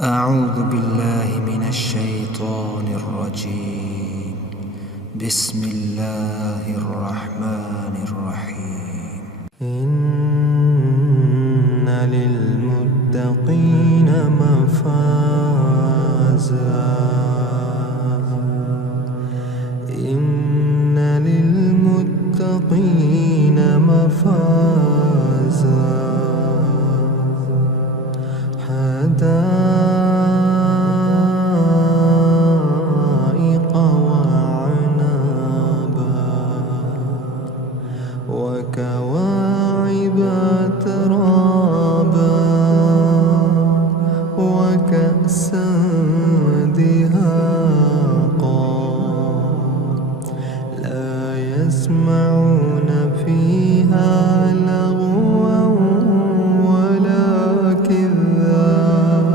أعوذ بالله من الشيطان الرجيم. بسم الله الرحمن الرحيم. إن للمتقين مفازا إن للمتقين مفازا حدائق وعنابا وكواعب ترابا وكأسا دهاقا لا يسمعون فيها لغوا ولا كذابا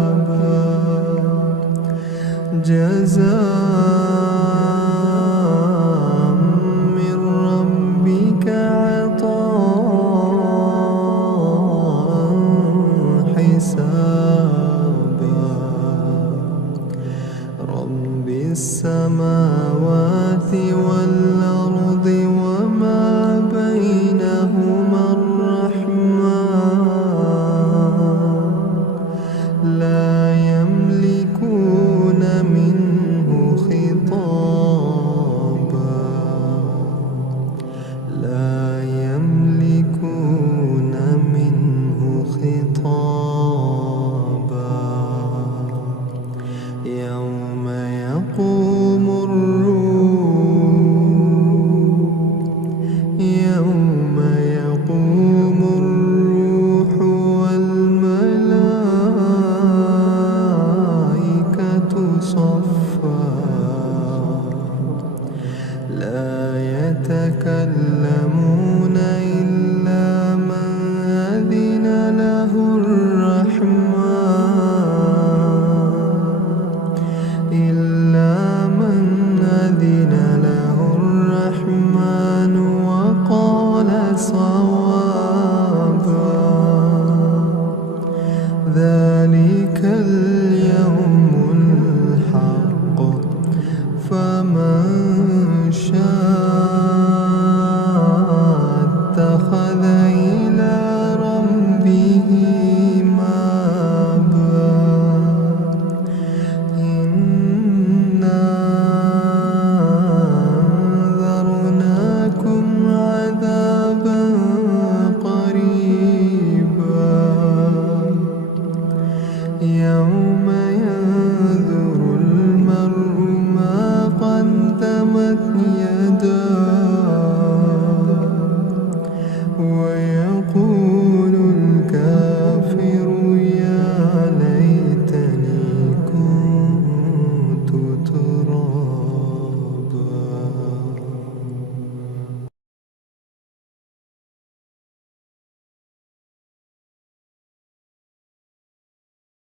جزاء من ربك عطاء حسابا رب السماوات والأرض وما بينهما الرحمن لا